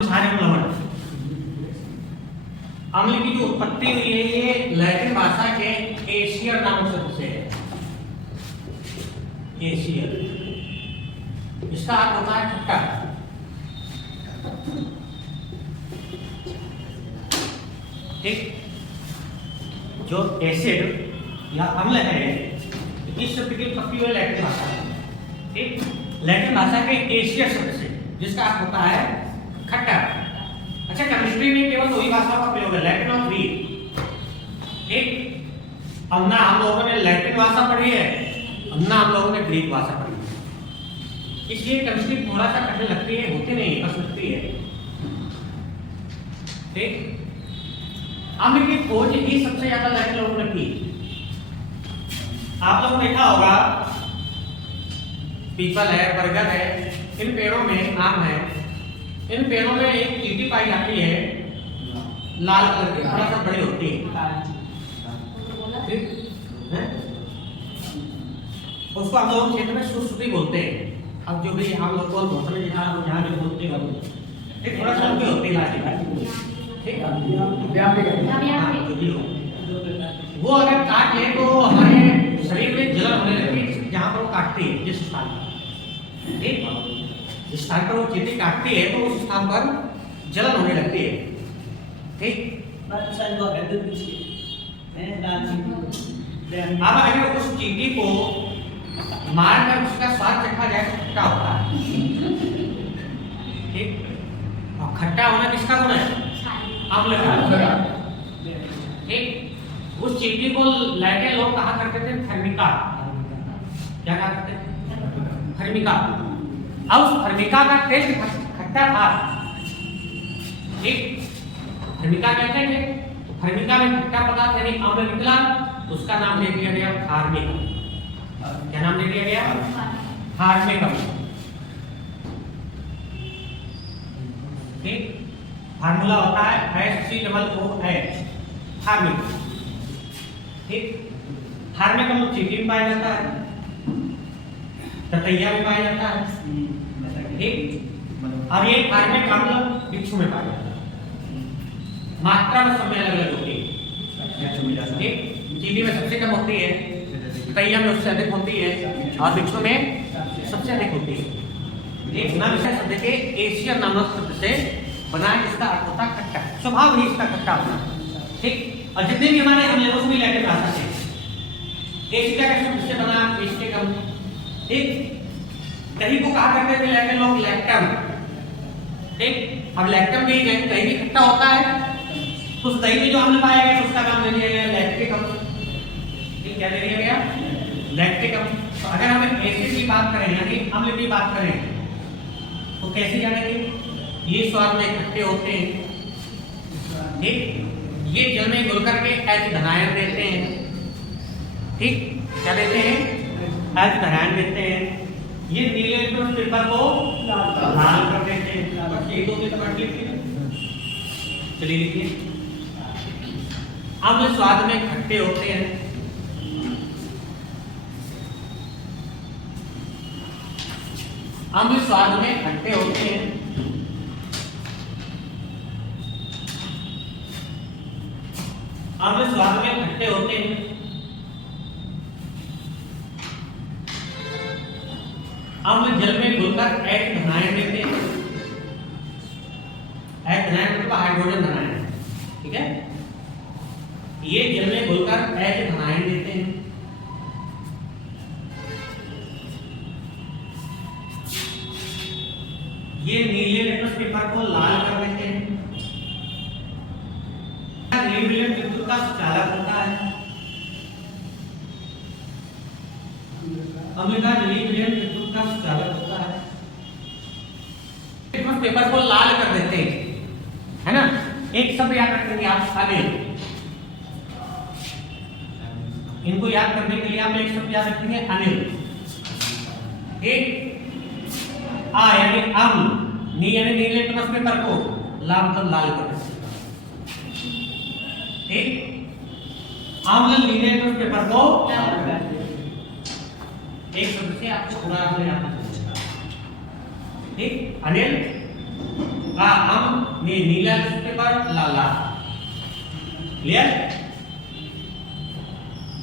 लवण। अम्ल की जो उत्पत्ति हुई है ये लैटिन भाषा के एशियर नामक शब्द से है। एशियर, इसका अर्थ होता है खट्टा। ठीक, जो एसिड या अम्ल है इस शब्द की उत्पत्ति हुई लैटिन भाषा। ठीक, लैटिन भाषा के एशियर शब्द से जिसका अर्थ होता है खट्टा। अच्छा, केमिस्ट्री में केवल दो ही भाषाओं का प्रयोग है, लैटिन और ग्रीक। एक अन्ना हम लोगों ने लैटिन भाषा पढ़ी है, अन्ना हम लोगों ने ग्रीक भाषा पढ़ी है, इसलिए केमिस्ट्री थोड़ा सा कठिन लगती है, होती नहीं बस लगती है। ठीक, अम्ल की खोज ही सबसे ज्यादा लैटिन लोगों ने की। आप लोगों ने देखा होगा पीपल है, बरगद है, इन पेड़ों में आम है, इन पेड़ों में एक चींटी पाई जाती है लाल कलर की, थोड़ा सा बड़ी होती है। ठीक है, उसको हम लोग क्षेत्र में सुसुटी बोलते हैं। अब जो भी हम लोग को भोसले जहाँ भी बोलते हैं, ठीक, थोड़ा सा भी होती है लाल की। ठीक है, वो अगर काट ले तो हमारे शरीर में जलन होने लगती है जहाँ पर वो काटती है, जिस स्थान पर। ठीक, जिस स्थान पर वो चींटी काटती है तो उस स्थान पर जलन होने लगती है। ठीक, अब अगर उस चींटी को मारकर उसका स्वाद चखा जाए तो खट्टा होता है। ठीक, और खट्टा होना किसका गुण है? अम्ल का। ठीक, उस चींटी को लैटिन लोग कहा करते थे थर्मिका। क्या कहा करते थे? थर्मिका। अब उस थर्मिका का टेस्ट खट्टा था। ठीक, थर्मिका कहते थे, तो थर्मिका में खट्टा पदार्थ यानी अम्ल निकला, उसका नाम दे दिया गया थार्मिक। क्या नाम दे दिया गया? थार्मिक। ठीक, फार्मूला होता है HCOOH, थार्मिक। ठीक, थार्मिक अम्ल चींटी में पाया जाता है, ततैया में पाया जाता है। ठीक, और ये थार्मिक अम्ल बिच्छू में पाया जाता है। मात्रा में सब में अलग अलग होती है। ठीक, चींटी में सबसे कम होती है, ततैया में उससे अधिक होती है, और बिच्छू में सबसे अधिक होती है। एक नाम से शब्द के एशियर नामक शब्द से बना है, जिसका अर्थ होता है खट्टा। स्वभाव ही इसका खट्टा होता है। ठीक, और जितने भी हमारे अम्ल वो सभी लैटिन भाषा से एशिया के शब्द से बना एस्टिकम। ठीक, दही को कहा करते थे लैटिन लोग लैक्टम। ठीक, अब लैक्टम भी दही भी खट्टा होता है, तो उस दही में जो अम्ल पाया गया उसका नाम दे दिया गया लैक्टिक अम्ल। ठीक, क्या दे दिया गया? लैक्टिक अम्ल। तो अगर हम एसिड की बात करें यानी अम्ल की बात करें तो कैसे जानेंगे? ये स्वाद में खट्टे होते हैं। ठीक, ये जल में घुल करके H धनायन देते हैं। ठीक, क्या देते हैं? H धनायन देते हैं। ये नीले पेपर को लाल कर देते हैं। बस ये दो दिन पढ़ लीजिए, चलिए लिखिए। अम्ल स्वाद में खट्टे होते हैं। अम्ल स्वाद में खट्टे होते हैं। अम्ल स्वाद में खट्टे होते हैं। अम्ल जल में घुलकर H धनायन देते हैं। H धनायन मतलब हाइड्रोजन धनायन। ठीक है, ये जल में घुलकर H धनायन देते हैं। ये नीले लिटमस पेपर को लाल कर देते हैं। नीले विद्युत का चालक होता है। अम्ल का नीले विद्युत का चालक होता है। लिटमस पेपर को लाल कर देते हैं, है ना। एक शब्द याद रखेंगे आप, अनिल। इनको याद करने के लिए आप एक शब्द याद रखेंगे, अनिल। एक आ यानी अम्ल, नी यानी नीले लिटमस पेपर को, लाल मतलब लाल कर देते। ठीक, अम्ल नीले लिटमस पेपर को एक शब्द से आपको पूरा याद रखना। ठीक, अनिल, अम्ल ये नीला पेपर, लाल। क्लियर?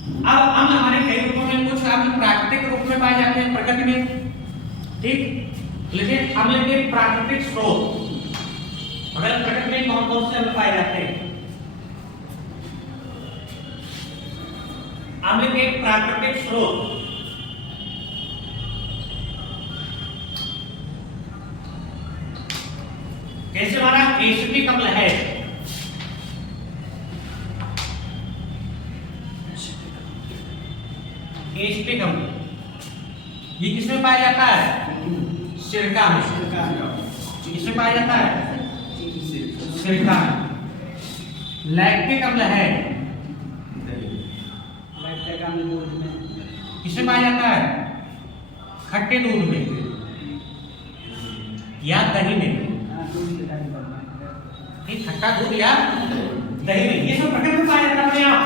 अब हम हमारे कई रूपों में कुछ अम्ल प्राकृतिक रूप में पाए जाते हैं प्रकृति में, ठीक। लेकिन हम लेंगे प्राकृतिक स्रोत। अगर प्रकृति में कौन कौन से अम्ल पाए जाते हैं, अम्ल के प्राकृतिक स्रोत। कैसे हमारा एसिटिक अम्ल है, एसिटिक अम्ल ये किसमें पाया जाता है, सिरका में। किसमें पाया जाता है, सिरका में। लैक्टिक अम्ल है, लैक्टिक अम्ल दूध में। किसमें पाया जाता है, खट्टे दूध में या दही में। खट्टा दूध या दही में, ये सब प्रकृति में पाया जाता है अपने आप।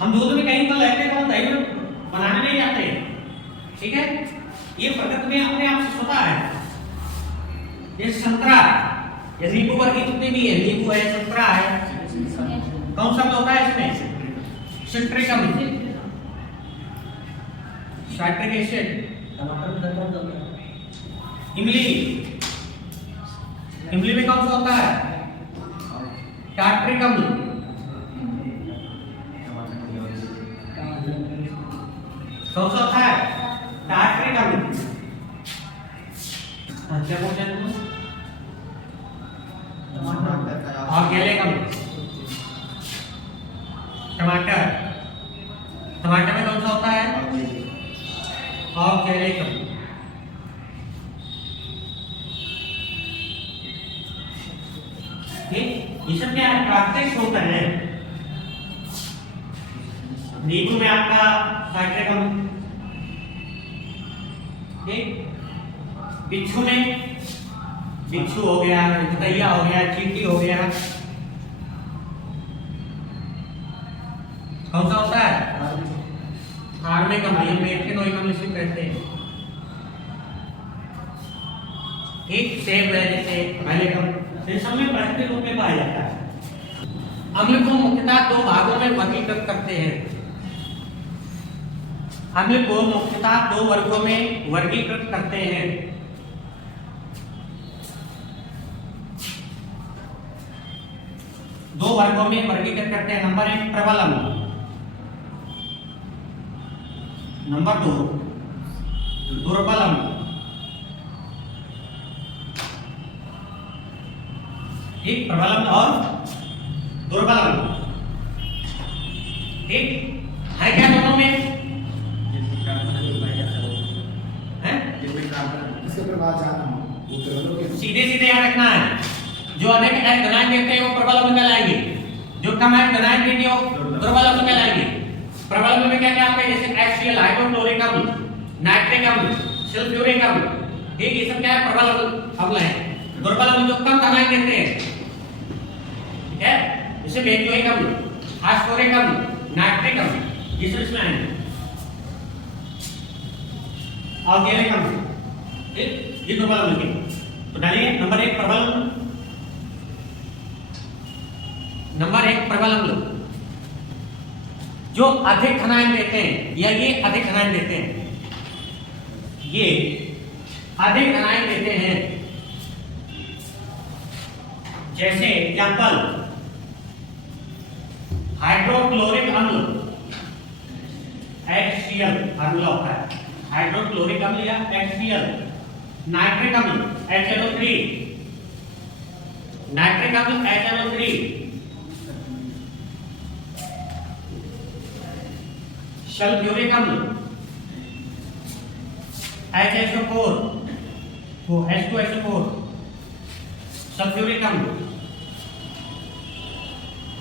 हम दूध में कहीं पर लैक्टिक अम्ल दही में बनाने नहीं जाते, ठीक है। ये प्रकृति में अपने आप से होता है। ये संतरा, ये नींबू वर्गीय जितने भी है, नींबू है, संतरा है, कौन सा होता है इसमें, सिट्रिक अम्ल, साइट्रिक एसिड। इमली, इमली में कौन सा होता है, टार्ट्रिक अम्ल। कौन सा होता है, टार्ट्रिक अम्ल। क्या बोलते हैं तुम, ऑर्गेनिक अम्ल। टमाटर, टमाटर में कौन सा होता है, ऑर्गेनिक अम्ल। ये सब क्या है, प्राकृतिक स्रोत है। नींबू में आपका साइट्रिक अम्ल, ठीक। बिच्छू में, बिच्छू हो गया, तैया हो गया, चींटी हो गया, कौन सा होता है, हार्मिक अम्ल। ये मेथेनोइक अम्ल इसे कहते हैं, ठीक। सेब है जैसे मैलिक अम्ल, इन सब में प्राकृतिक रूप में पाया जाता है। अम्ल को मुख्यतः दो भागों में वर्गीकृत करते हैं। अम्ल को मुख्यतः दो वर्गों में वर्गीकृत करते हैं। दो वर्गों में वर्गीकृत करते हैं। नंबर 1 प्रबल अम्ल, नंबर 2 दुर्बल अम्ल। ठीक, प्रबल अम्ल और दुर्बल अम्ल, ठीक है क्या दोनों में, सीधे सीधे याद रखना है। जो अधिक H घनाएं देते हैं वो प्रबल अम्ल कहलाएंगे, जो कम H घनाएं देते हो दुर्बल अम्ल कहलाएंगे। प्रबल अम्ल में क्या क्या आते हैं, जैसे HCl हाइड्रोक्लोरिक अम्ल, नाइट्रिक अम्ल, सल्फ्यूरिक अम्ल, ठीक। ये सब क्या है, प्रबल अम्ल है। दुर्बल अम्ल जो कम घनाएं देते हैं, ठीक है, जैसे बेंजोइक अम्ल, फास्फोरिक अम्ल, नाइट्रिक अम्ल, ये सब इसमें आएंगे। ऑर्गेनिक अम्ल, ठीक, ये दुर्बल अम्ल के। तो डालिए नंबर 1 प्रबल अम्ल, नंबर 1 प्रबल अम्ल जो अधिक खनायन देते हैं, या ये अधिक खनायन देते हैं, ये अधिक खनायन देते हैं। जैसे एग्जांपल हाइड्रोक्लोरिक अम्ल, HCl अम्ल होता है, हाइड्रोक्लोरिक अम्ल या HCl। नाइट्रिक अम्ल HNO3, नाइट्रिक अम्ल HNO3, सल्फ्यूरिक अम्ल HSO4, वो H2SO4, सल्फ्यूरिक अम्ल,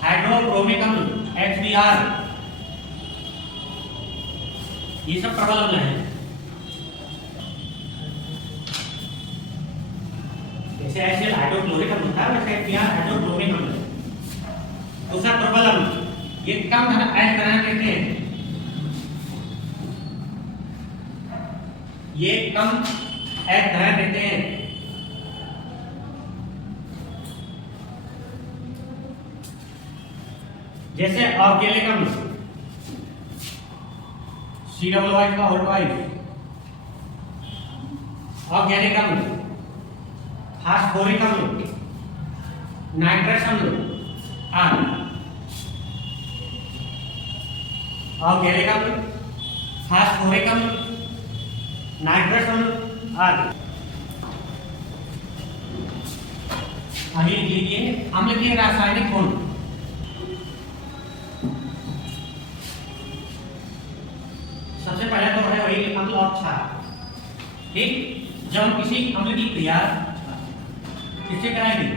हाइड्रोक्रोमिक अम्ल HBr, ये सब प्रबल अम्ल है। जैसे HCl हाइड्रोक्लोरिक अम्ल होता है, वैसे HBr हाइड्रोक्रोमिक अम्ल। दूसरा दुर्बल अम्ल, ये कम H घनाएं देते हैं, ये कम H घनाएं देते हैं। जैसे ऑर्गेनिक अम्ल COOH का होल ट्वाइस, ऑर्गेनिक अम्ल, फास्फोरिक अम्ल, नाइट्रस अम्ल आदि। ऑर्गेनिक अम्ल, फास्फोरिक अम्ल, नाइट्रस अम्ल आदि। आगे लिखिए अम्ल के रासायनिक गुण। सबसे पहले तो है वही अम्ल और क्षार। ठीक, जब हम किसी अम्ल की क्रिया किससे कराएंगे,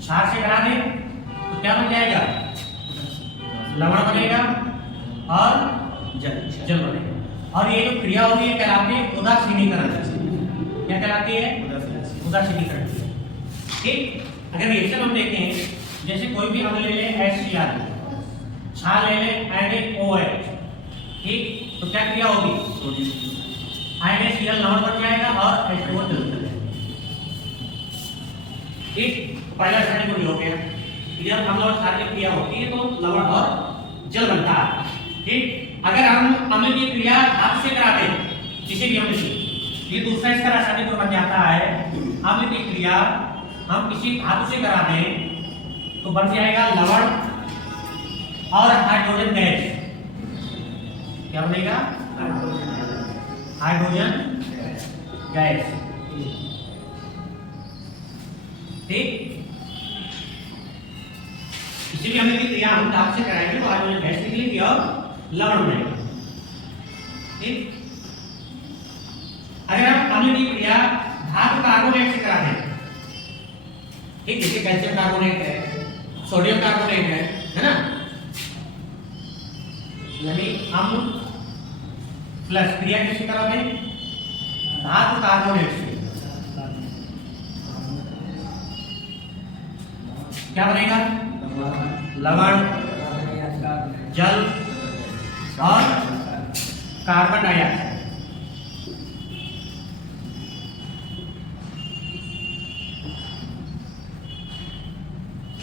क्षार से करा दें तो क्या बन जाएगा, लवण बनेगा और जल बनेगा। और ये जो क्रिया होगी ये कहलाती है उदासीनीकरण। क्या कहलाती है, उदासीनीकरण। ठीक, अगर रिएक्शन हम देखें, जैसे कोई भी अम्ल ले लें HCl, क्षार ले लें NaOH, ठीक, तो क्या क्रिया होगी, NaCl लवण बन जाएगा और H2O जल बन जाएगा। ठीक, पहला रासायनिक गुण हो गया। जब अम्ल और क्षार की क्रिया होती है तो लवण और जल बनता है। ठीक, अगर हम अम्ल की क्रिया धातु से करा दें किसी भी अम्ल की, ये दूसरा इसका रासायनिक गुण बन जाता है। अम्ल की क्रिया हम किसी धातु से करा दें तो बन जाएगा लवण और हाइड्रोजन गैस। क्या बनेगा, हाइड्रोजन गैस। ठीक, किसी भी अम्ल की क्रिया हम धातु से कराएंगे तो हाइड्रोजन गैस निकलेगी और लवण बनेगा। ठीक, अगर हम अम्ल की क्रिया धातु कार्बोनेट से करा दें, ठीक, जैसे कैल्शियम कार्बोनेट है, सोडियम कार्बोनेट है ना, यानी अम्ल प्लस क्रिया किससे करा दें, धातु कार्बोनेट से, क्या बनेगा, लवण, जल और कार्बन डाइऑक्साइड।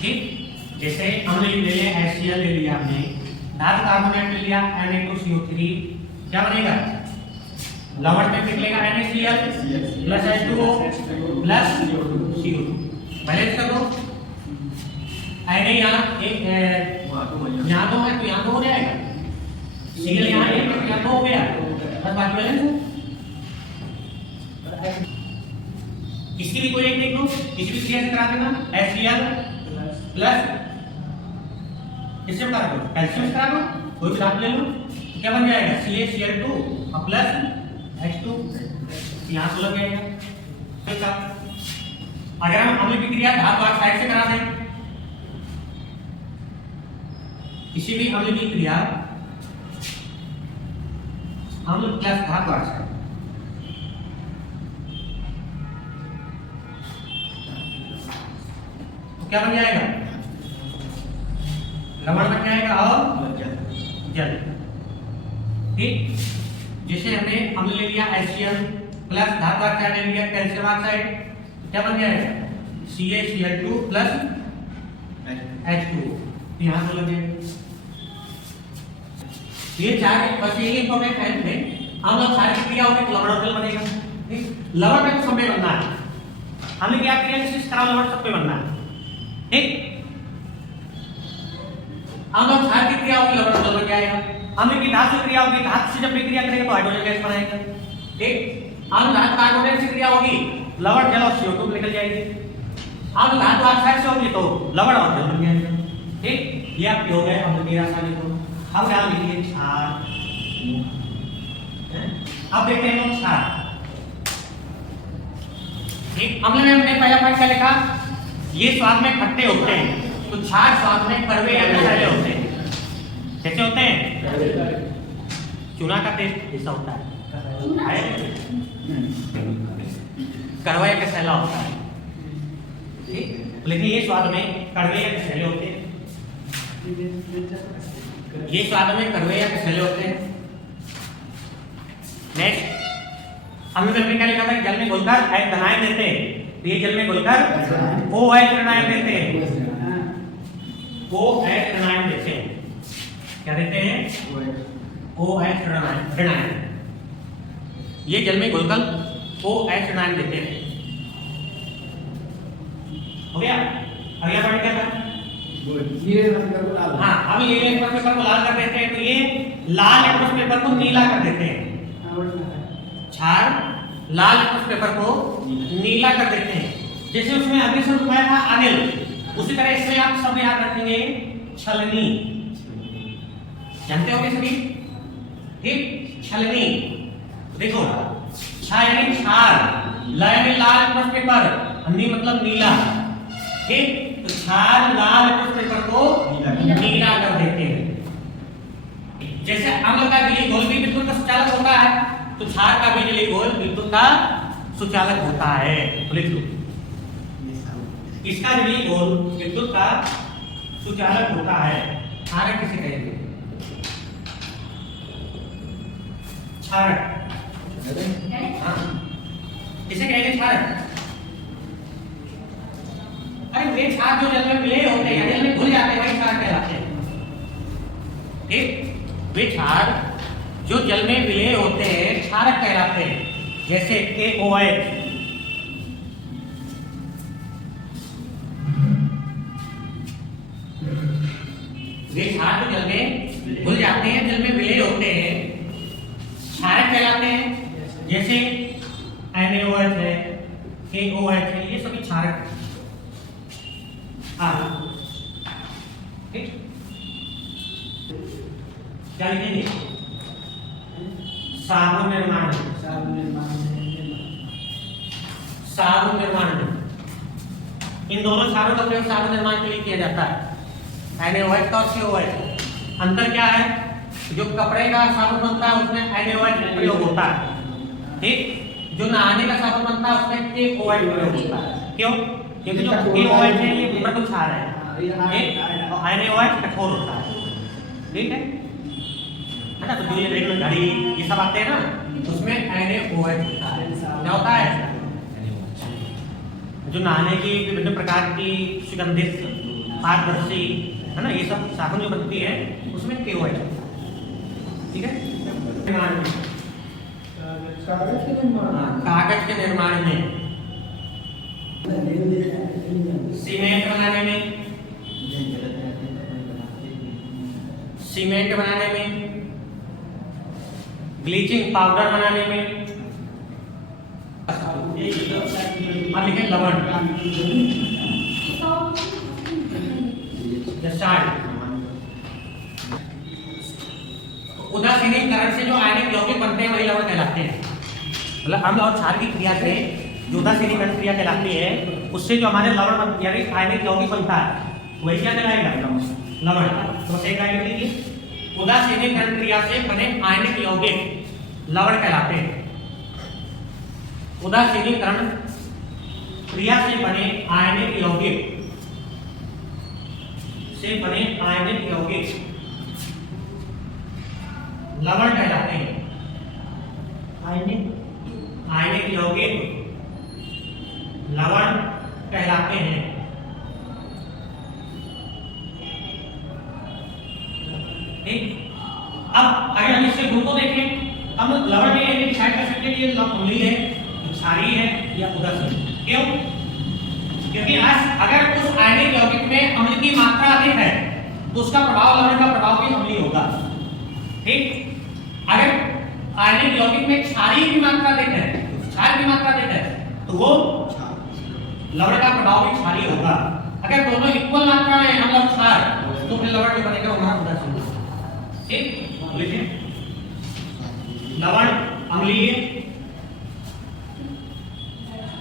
ठीक, जैसे हमने ले लिया HCl ले लिया, हमने धातु कार्बोनेट ले लिया Na2CO3, क्या बनेगा, लवण में निकलेगा NaCl plus H2O plus CO2। Balance कर दो, यहाँ एक यहाँ दो है तो यहाँ दो हो जाएगा, Cl यहाँ एक तो यहाँ दो हो गया, बस बाकी बैलेंस है। इसकी भी कोई एक देख लो, किसी भी क्रिया से करा देना, HCl प्लस किससे करा दो, कैल्शियम से करा दो, कोई भी धातु ले लो, तो क्या बन जाएगा, CaCl2 और प्लस H2, यहाँ तो लग जाएगा। अगर हम अम्ल की क्रिया धातु ऑक्साइड से करा दें, किसी भी अम्ल की क्रिया अम्ल प्लस धातु ऑक्साइड, तो क्या बन जाएगा, लवण बन जाएगा और जल। ठीक, जैसे हमने अम्ल ले लिया HCl प्लस धातु ऑक्साइड ले लिया कैल्शियम ऑक्साइड, क्या बन जाएगा, CaCl2 प्लस H2O, यहाँ तो लगे। ये चार बस यही इंपॉर्टेंट है इसमें, अम्ल और क्षार की क्रिया होगी तो लवण और जल बनेगा। ठीक, लवण में तो सब में बनना है, हमने क्या क्रिया किसी तरह लवण सब पे बनना है। ठीक, अम्ल और क्षार की क्रिया होगी लवण जल बन जाएगा। अम्ल की धातु से क्रिया होगी, धातु से जब भी क्रिया करेंगे तो हाइड्रोजन गैस बनाएगा। ठीक, अम्ल धातु कार्बोनेट से क्रिया होगी, लवण जल और CO2 निकल जाएगी। अम्ल धातु ऑक्साइड से होगी तो लवण और जल बन जाएगा। ठीक, ये आपके हो गए अम्ल के रासायनिक गुण। अब यहाँ लिखिए क्षार। अब देखते हैं लोग क्षार। ठीक, अम्ल में हमने पहला पॉइंट क्या लिखा, ये स्वाद में खट्टे होते हैं, तो क्षार स्वाद में कड़वे या कसाले होते हैं। कैसे होते हैं, चूना का टेस्ट ऐसा होता है, कड़वा या कसैला होता है। ठीक, लेकिन ये स्वाद में कड़वे या कसैले होते हैं, ये स्वाद में कड़वे या कसैले होते हैं। नेक्स्ट, हमने क्या लिखा था, जल में घुलकर एनायन देते हैं, ये जल में घुलकर OH एनायन देते हैं। OH ऋणायन देते हैं। क्या देते हैं? OH ऋणायन। ये जल में घुलकर OH ऋणायन देते हैं। हो गया? अगला पॉइंट क्या था? हाँ, अब ये लेटरस पेपर को लाल कर देते हैं, तो ये लाल लेटरस पेपर को नीला कर देते हैं। क्षार लाल लेटरस पेपर को नीला कर देते हैं। जैसे उसमें अभी से रुपया था अनिल, उसी तरह इसमें आप सब याद रखेंगे छलनी। जानते होंगे सभी? ठीक, छलनी। देखो, छा यानी क्षार, ला यानी लाल लेटरस पेपर, अन्नी मतलब नीला। ठीक, तो क्षार लाल लेटरस पेपर को नीला कर देते हैं। जैसे अम्ल का विलयी घोल भी विद्युत का सुचालक होता है, तो क्षार का भी विलयी घोल विद्युत का सुचालक होता है। लिख लो, इसका विलयी घोल विद्युत का सुचालक होता है। क्षारक किसे कहेंगे? क्षारक। हाँ, किसे कहेंगे क्षारक? अरे वे क्षार जो जल में विलय होते हैं या जल में घुल जाते हैं, वही क्षार कहलाते हैं। ठीक, वे क्षार जो जल में विलय होते हैं क्षारक कहलाते हैं। जैसे KOH, वे क्षार जो जल में घुल जाते हैं, जल में विलय होते हैं, क्षारक कहलाते हैं। जैसे NaOH है, KOH है, ये सभी क्षारक हैं। ठीक, क्या लिखेंगे? साबुन निर्माण। साबुन निर्माण इन दोनों क्षारों का प्रयोग साबुन निर्माण के लिए किया जाता है। NaOH का और KOH। अंतर क्या है? जो कपड़े का साबुन बनता है उसमें NaOH प्रयोग होता है। ठीक, जो नहाने का साबुन बनता है उसमें KOH प्रयोग होता है। क्यों? क्योंकि जो KOH है ये मृदु क्षार है, और NaOH कठोर होता है। ठीक है ना? तो जो ये रेल में घड़ी ये सब आते हैं ना, उसमें NaOH होता है। क्या होता है? जो नहाने की विभिन्न प्रकार की सुगंधित पारदर्शी है ना, ये सब साबुन जो बनती है उसमें KOH होता है। ठीक है? कागज के निर्माण में, सीमेंट बनाने में, सीमेंट बनाने में, ब्लीचिंग पाउडर बनाने में, और लिखे लवण। उदासीनीकरण से जो आयनिक यौगिक बनते हैं वही लवण कहलाते हैं। मतलब अम्ल और क्षार की क्रिया से जो उदासीनीकरण क्रिया कहलाती है, उससे जो हमारे लवण यानी आयनिक यौगिक बनता है वही क्या कहलाएगा? लवण। तो बस एक लाइन लिख लीजिए, उदासीनीकरण क्रिया से बने आयनिक यौगिक लवण कहलाते हैं। उदासीनीकरण क्रिया से बने आयनिक यौगिक लवण कहलाते हैं। आयनिक यौगिक लवण कहलाते हैं। ठीक, अब अगर हम इसके गुण को देखें, हम लवण में डिसाइड कर सकते हैं कि ये अम्लीय है, क्षारीय है या उदासीन। क्यों? क्योंकि अगर उस आयनिक यौगिक में अम्ल की मात्रा अधिक है तो उसका प्रभाव, लवण का प्रभाव भी अम्लीय होगा। ठीक, अगर आयनिक यौगिक में क्षारीय की मात्रा अधिक है, क्षार की मात्रा अधिक है, तो वो लवण का प्रभाव भी क्षारीय होगा। अगर दोनों इक्वल मात्रा में अम्ल और क्षार, तो फिर लवण जो बनेगा वो हमारा उदासीन होगा। ठीक, लिखिए लवण अम्लीय,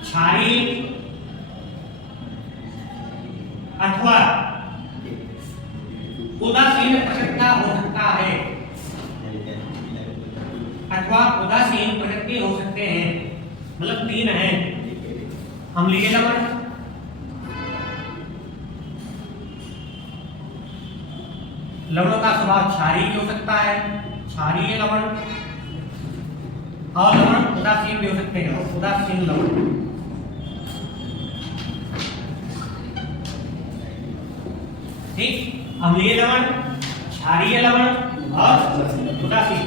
क्षारीय अथवा उदासीन प्रकृति का हो सकता है, अथवा उदासीन प्रकृति हो सकते हैं। मतलब तीन हैं, अम्लीय लवण, लवणों का स्वभाव क्षारीय हो सकता है, क्षारीय लवण, और लवण उदासीन भी हो सकते हैं, उदासीन लवण। ठीक, अम्लीय लवण, क्षारीय लवण और उदासीन।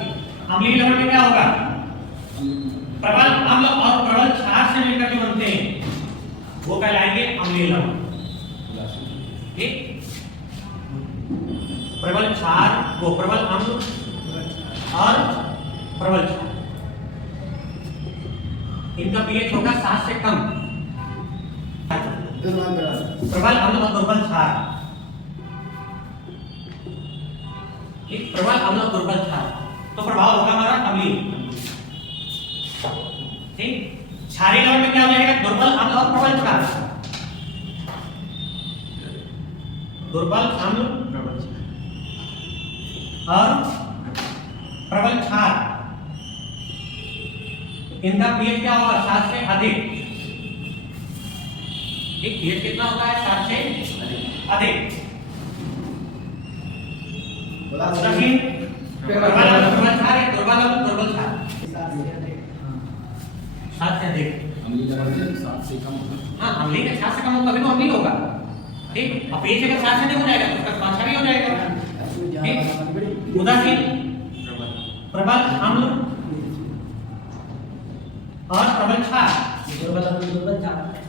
अम्लीय लवण में क्या होगा? प्रबल अम्ल और प्रबल क्षार से मिलकर जो बनते हैं वो कहलाएंगे अम्लीय लवण। ठीक, प्रबल क्षार वो प्रबल अम्ल और प्रबल क्षार, इनका पीएच होगा 7 से कम। प्रबल अम्ल और दुर्बल क्षार, प्रबल अम्ल और दुर्बल क्षार, तो प्रभाव होगा हमारा अम्लीय। ठीक, क्षारीय लवण में क्या हो जाएगा? दुर्बल अम्ल और प्रबल क्षार, दुर्बल अम्ल और प्रबल क्षार, इनका पीएच क्या होगा? 7 से अधिक। ठीक, पीएच कितना होता है? 7 से अधिक। उदासीन प्रबल अम्ल प्रबल क्षार है, दुर्बल अम्ल दुर्बल क्षार 7 से अधिक। अम्लीय लवण से 7 से कम होगा। हाँ, अम्लीय का 7 से कम होगा तभी तो अम्लीय होगा। ठीक, अब पीएच अगर 7 से अधिक हो जाएगा तो उसका स्वाद भी हो जाएगा। ठीक, उदासीन प्रबल अम्ल और प्रबल क्षार,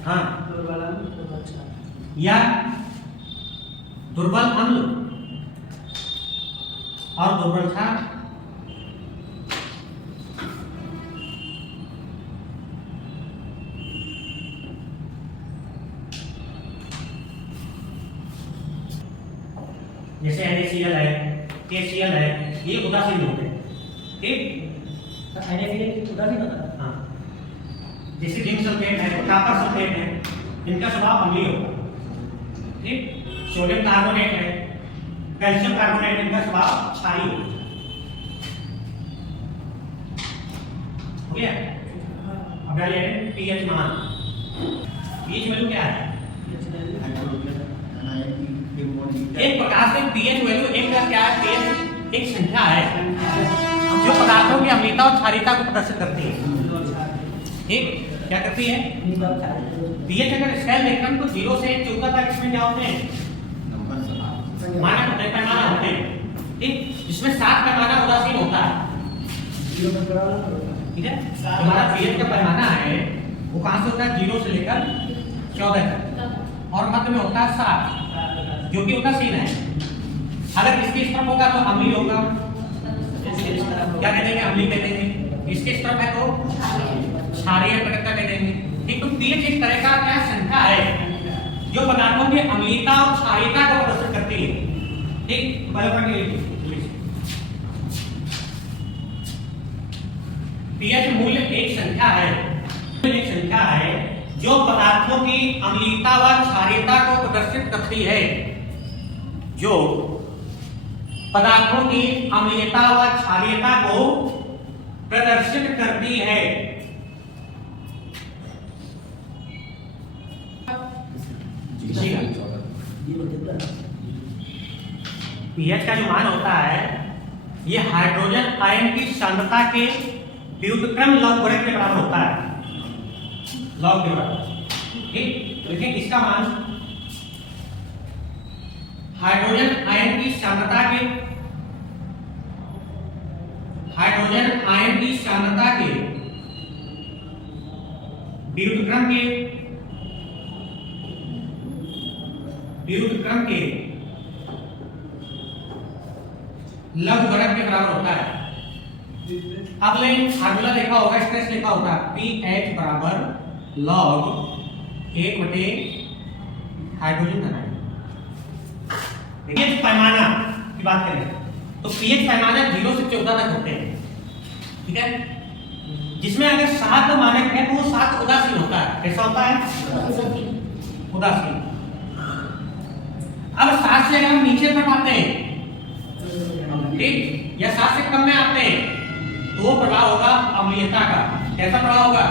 हाँ, या दुर्बल अम्ल और दुर्बल क्षार, जैसे NaCl है, KCl है, ये उदासीन होते हैं। ठीक, उदासीन होता है। हाँ, जैसे जिंक सल्फेट है, कॉपर सल्फेट है, इनका स्वभाव अम्लीय होगा। ठीक, सोडियम कार्बोनेट है, कैल्शियम कार्बोनेट, इनका स्वभाव क्षारीय होगा। हो गया? अब डालिए पीएच मान। पीएच वैल्यू क्या है? एक प्रकार से पीएच वैल्यू एक का क्या है? पीएच एक संख्या है जो पदार्थों की अम्लीयता और क्षारीयता को प्रदर्शित करती है। ठीक, क्या करती है? पीएच अगर स्केल देखें तो 0 से 14 तक इसमें क्या होते हैं? मानक होते हैं, पैमाना होते हैं। ठीक, जिसमें 7 पैमाना उदासीन होता है। ठीक है, हमारा पीएच का पैमाना है वो कहां से होता है? 0 से लेकर 14 तक, और मध्य में होता है 7 जो कि उदासीन है। अगर इसके इस तरफ होगा तो अम्लीय होगा, क्या कह देंगे? अम्लीय कह देंगे। इसके इस तरफ है तो क्षारीय प्रकृति कह देंगे। ठीक, तो पीएच एक तरह का क्या संख्या है जो पदार्थों की अम्लीयता और क्षारीयता को प्रदर्शित करती है। ठीक, पीएच मूल्य एक संख्या है, एक संख्या है जो पदार्थों की अम्लीयता व क्षारीयता को प्रदर्शित करती है, जो पदार्थों की अम्लीयता व क्षारीयता को प्रदर्शित करती है। पीएच का जो मान होता है ये हाइड्रोजन आयन की सांद्रता के व्युत्क्रम लॉग गुणक के बराबर होता है, लॉग के बराबर। ठीक, देखिए इसका मान हाइड्रोजन आयन की सांद्रता के व्युत्क्रम के लघु गुणक के बराबर होता है। अब लेकिन फार्मूला देखा होगा, स्ट्रेस लिखा होगा पीएच बराबर लॉग 1/, हाइड्रोजन का नाम। देखिए पैमाना की बात करें तो पीएच पैमाना 0 से 14 तक होते हैं। ठीक है, जिसमें अगर 7 मानक है तो वो 7 उदासीन होता है। कैसा होता है? उदासीन। अब 7 से अगर हम नीचे तक आते हैं, ठीक, या 7 से कम में आते हैं तो वो प्रभाव होगा अम्लीयता का। कैसा प्रभाव होगा?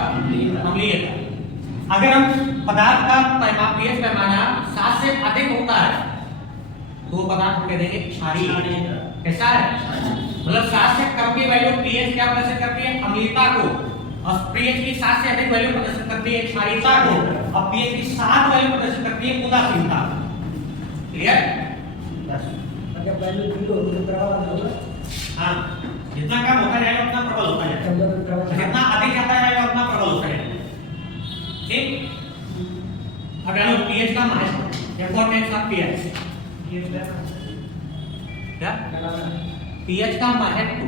अम्लीयता। अगर हम पदार्थ का पीएच पैमाना 7 से अधिक होता है तो वो पदार्थ को कह देंगे क्षारीय। कैसा है? मतलब 7 से कम की वैल्यू पीएच क्या प्रदर्शित करती है? अम्लीयता को, और पीएच की 7 से अधिक वैल्यू प्रदर्शित करती है क्षारीयता को, और पीएच की 7 वैल्यू प्रदर्शित करती है उदासीनता। क्लियर? अगर वैल्यू 0 हो तो प्रबल होगा। हाँ, जितना कम होता जाएगा उतना प्रबल होता जाएगा, जितना अधिक जाता जाएगा उतना प्रबल होता जाएगा। ठीक, अब जानो पीएच का महत्व, इंपॉर्टेंस ऑफ पीएच। क्या पीएच का महत्व,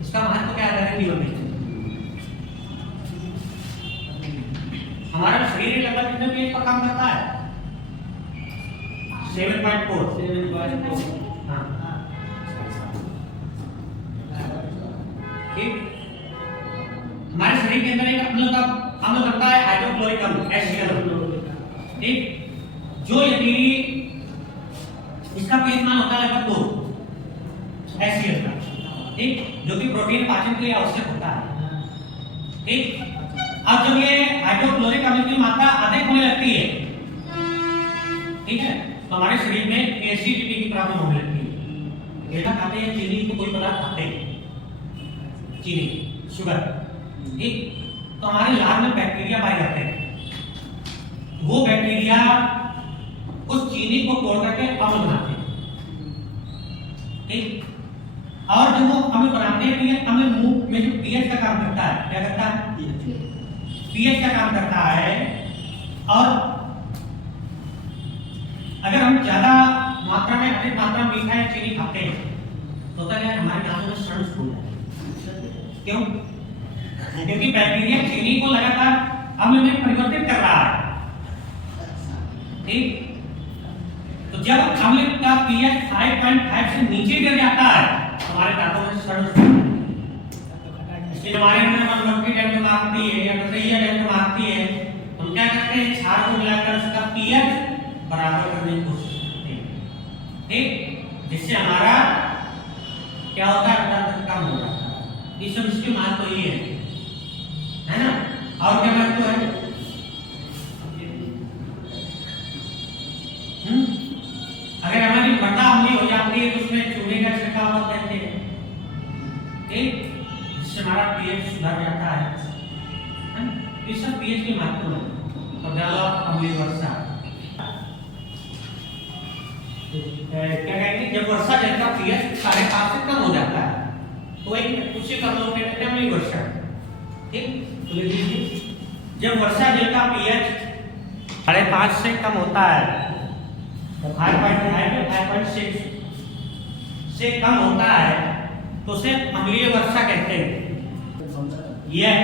इसका महत्व क्या है जीवन में? हमारा शरीर लगभग कितने पीएच पर काम करता है? 7.4। हाँ, ठीक। हमारे शरीर के अंदर एक अम्ल बनता है हाइड्रोक्लोरिक अम्ल, HCl। ठीक, जो यदि इसका पीएच मान होता है लगभग 2 HCl का, ठीक, जो कि प्रोटीन पाचन के लिए आवश्यक होता है। ठीक, अब जब ये हाइड्रोक्लोरिक अम्ल की मात्रा अधिक होने लगती है, ठीक है, तो हमारे शरीर में एसिडिटी की प्रॉब्लम होने लगती है। बेटा खाते हैं चीनी को, कोई पदार्थ खाते हैं चीनी, शुगर, ठीक, तो हमारे लार में बैक्टीरिया पाए जाते हैं। वो बैक्टीरिया उस चीनी को तोड़ करके अम्ल बनाते हैं। ठीक, और जब वो अम्ल बनाते हैं तो ये अम्ल मुंह में जो पीएच का काम करता है, क्या करता है? पीएच का काम करता है। और अगर हम ज्यादा मात्रा में, अधिक मात्रा में मीठा या चीनी खाते हैं तो क्या है, हमारे दांतों में सड़ फूल जाता है। क्यों? क्योंकि बैक्टीरिया चीनी को लगातार अम्ल में परिवर्तित कर रहा है। ठीक, तो जब अम्ल का पीएच 5.5 से नीचे गिर जाता है तो हमारे दांतों में सड़ फूलता है। इसलिए हमारे अंदर मधुमक्खी जब मारती है या गठरिया जब मारती है तो हम क्या करते हैं, क्षार को मिलाकर उसका पीएच बराबर करने की कोशिश करते हैं। ठीक, जिससे हमारा क्या होता है, दर्द कम हो जाता है। ये सब इसके महत्व तो ये है ना। और क्या महत्व है? अगर हमारी मृदा अम्लीय हो जाती है तो उसमें चूने का छिड़काव कर देते हैं, ठीक, जिससे हमारा पीएच सुधर जाता है। ये सब पीएच के महत्व है। और डालो अम्लीय वर्षा, क्या कहेंगे, जब वर्षा जल का पीएच 5.5 से कम हो जाता है तो एक उसी का हम लोग कहते हैं अम्लीय वर्षा। ठीक, तो लीजिए, जब वर्षा जल का पीएच 5.5 से कम होता है, 5.5 या 5.6 से कम होता है तो उसे अम्लीय वर्षा कहते हैं। यह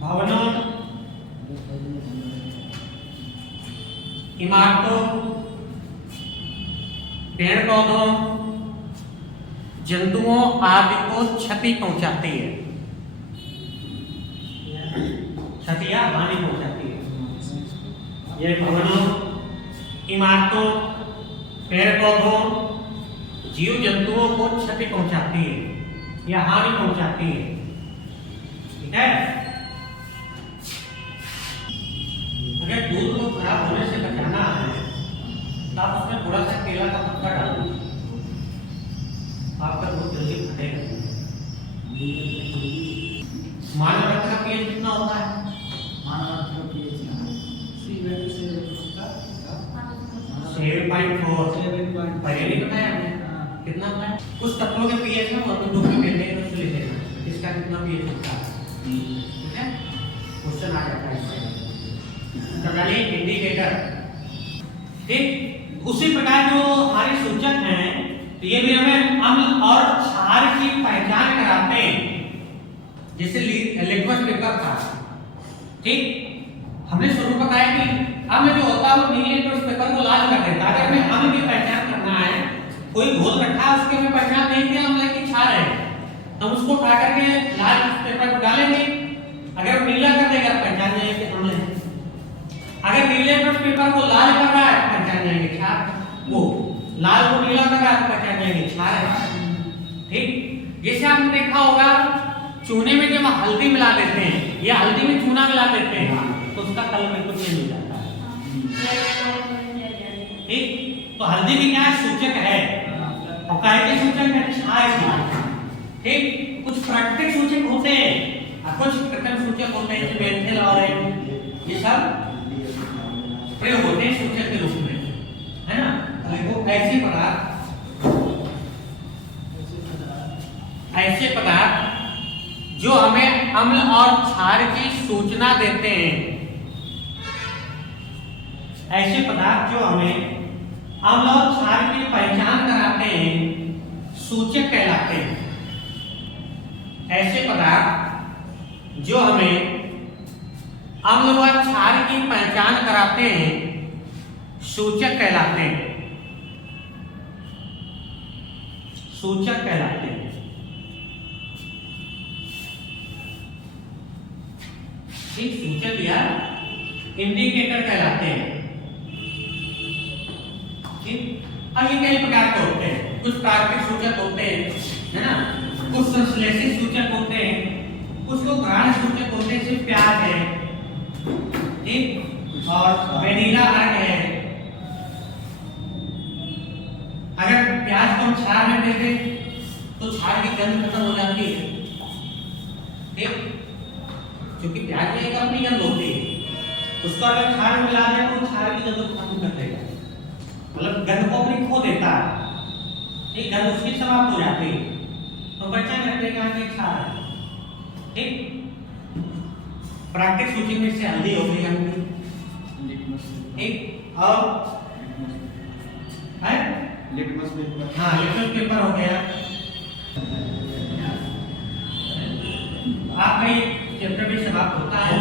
भवनों, इमारतों, पेड़ पौधों, जंतुओं आदि को क्षति पहुंचाती है, क्षति या हानि पहुंचाती है। यह भवनों, इमारतों, पेड़ पौधों, जीव जंतुओं को क्षति पहुंचाती है या हानि पहुंचाती है। ठीक है, अगर दूध को खराब होने से बचाना है तो आप उसमें थोड़ा सा केला का पत्ता डाल दीजिए, आपका दूध जल्दी फटेगा। मानव रक्त का पीएच कितना होता है? मानव रक्त का पीएच 7.4 पहले नहीं बताया हमने, कितना बताया? कुछ तत्वों के पीएच में और दूध के मिलने में उससे लिख देना इसका कितना पीएच होता है। ठीक है, क्वेश्चन आ जाता है इससे। प्रणाली इंडिकेटर, ठीक, उसी प्रकार जो हमारे सूचक हैं तो ये भी हमें अम्ल और क्षार की पहचान कराते हैं। जैसे लिटमस पेपर था, ठीक, हमने शुरू बताया कि अम्ल जो होता है वो नीले तो उस पेपर को लाल कर देता है। अगर हमें अम्ल की पहचान करना है, कोई घोल रखा है उसके हमें पहचान नहीं कि अम्ल की क्षार है, तो उसको उठा करके लाल पेपर को डालेंगे, अगर नीला कर देगा पहचान जाएंगे कि अम्ल है। अगर नीले पेपर को लाल कर रहा है पहचान जाएंगे क्षार, वो लाल को नीला कर रहा है पहचान जाएंगे क्षार है। ठीक, जैसे आपने देखा होगा चूने में जब हल्दी मिला देते हैं या हल्दी में चूना मिला देते हैं तो उसका कलर बिल्कुल चेंज हो जाता है। ठीक, तो हल्दी भी क्या सूचक है, और काहे के सूचक है? क्षार की। ठीक, कुछ प्राकृतिक सूचक होते हैं और कुछ कृत्रिम सूचक होते हैं, जैसे मेंथल और ये सब प्रयोग होते हैं सूचक के रूप में, है ना। देखो ऐसे पदार्थ अम्ल और क्षार की सूचना देते हैं। ऐसे पदार्थ जो हमें अम्ल और क्षार की पहचान कराते हैं सूचक कहलाते हैं। ऐसे पदार्थ जो हमें अम्ल व क्षार की पहचान कराते हैं सूचक कहलाते हैं। सूचक कहलाते हैं। ठीक, सूचक या इंडिकेटर कहलाते हैं। ठीक, अब ये कई प्रकार के होते हैं। कुछ तार्किक सूचक होते हैं, है ना, कुछ संश्लेषित सूचक होते हैं, कुछ को ग्रहण सूचक होते हैं, जैसे प्याज है, ठीक, और वेनिला अर्क है। अगर प्याज को हम क्षार में दे दें तो क्षार की गंध खत्म हो जाती है। ठीक, क्योंकि प्याज में एक अपनी गंध होती है, उसको अगर क्षार में मिला दें तो क्षार की गंध खत्म कर देगा, मतलब गंध को अपनी खो देता है। ठीक, गंध उसकी समाप्त हो जाती है, तो बच्चा कहते हैं कि क्षार है। ठीक, प्राकृतिक सूचक में से हल्दी हो गई हमकी, ठीक, और है लिटमस पेपर, हाँ लिटमस पेपर हो गया। आपका ये चैप्टर भी समाप्त होता है।